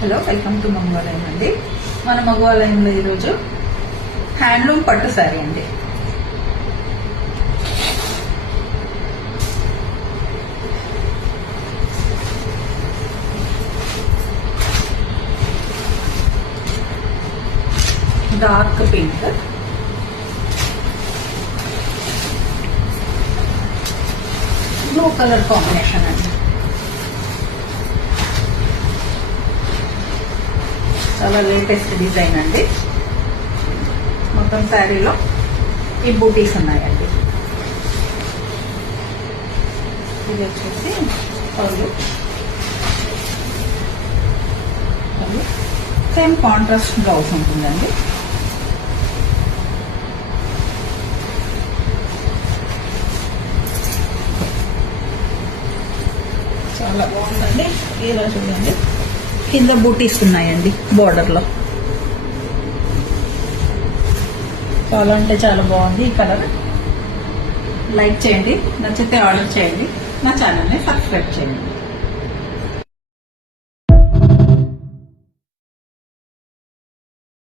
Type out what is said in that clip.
Hello, welcome to మగవాలయం అండి. మన మగవాలయంలో ఈరోజు హ్యాండ్లూమ్ పట్టు శారీ అండి. Dark pink, blue colour combination అండి. చాలా లేటెస్ట్ డిజైన్ అండి. మొత్తం శారీలో ఈ బూటీస్ ఉన్నాయండి. ఇది వచ్చేసి పళ్ళు, సేమ్ కాంట్రాస్ట్ బ్లౌజ్ ఉంటుందండి. చాలా బాగుందండి. ఇలా చూడండి, కింద బూటీస్ ఉన్నాయండి బోర్డర్ లో. చాలా అంటే చాలా బాగుంది ఈ కలర్. లైక్ చేయండి, నచ్చితే ఆర్డర్ చేయండి, నా ఛానల్ని సబ్స్క్రైబ్ చేయండి.